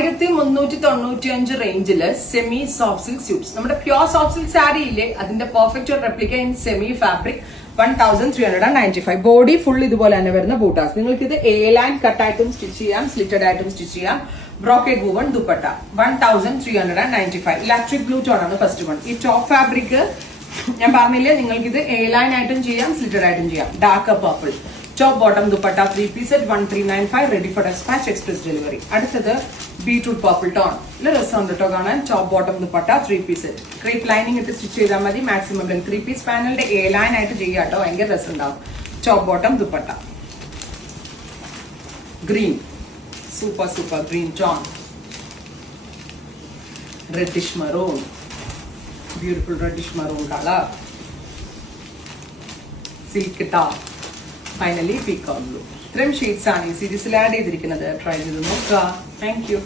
1395 റേഞ്ചില് semi soft silk suites. നമ്മുടെ pure soft silk sari ഇല്ലേ, അതിന്റെ perfect replica in semi fabric 1395. Body full ഇതുപോലെ തന്നെ വരുന്ന ബൂട്ടാസ്. നിങ്ങൾക്ക് ഇത് എ ലൈൻ കട്ടായിട്ടും സ്റ്റിച്ച് ചെയ്യാം, സ്ലിറ്റഡ് ആയിട്ടും സ്റ്റിച്ച് ചെയ്യാം. Brocade woven dupatta 1395. Electric blue tone ആണ് ഫസ്റ്റ് വൺ. ഈ ടോപ്പ് ഫാബ്രിക് ഞാൻ പറഞ്ഞില്ലേ, നിങ്ങൾക്ക് ഇത് എ ലൈൻ ആയിട്ടും ചെയ്യാം, സ്ലിറ്റഡ് ആയിട്ടും ചെയ്യാം. Dark purple top bottom dupatta 3 piece set 1395. Ready for dispatch, express delivery. അടുത്തത് ബീട്രൂട്ട് പർപ്പിൾ ടോൺ. രസമുണ്ട് കേട്ടോ കാണാൻ. Top bottom dupatta 3 piece set. Crepe lining ഇട്ട് സ്റ്റിച്ച് ചെയ്താൽ മതി. മാക്സിമം 3 പീസ് പാനലിന്റെ എ ലൈൻ ആയിട്ട് ചെയ്യാം കേട്ടോ, ഭയങ്കര രസം ഉണ്ടാവും. Top bottom dupatta green, super super green tone. Reddish maroon, beautiful reddish maroon colour. Silk top. Finally peacock blue. ഇത്രയും ഷെയ്ഡ്സ് ആണ് ഈ സീരീസിൽ ആഡ് ചെയ്തിരിക്കുന്നത്. ട്രൈ ചെയ്ത് നോക്കുക. Thank you.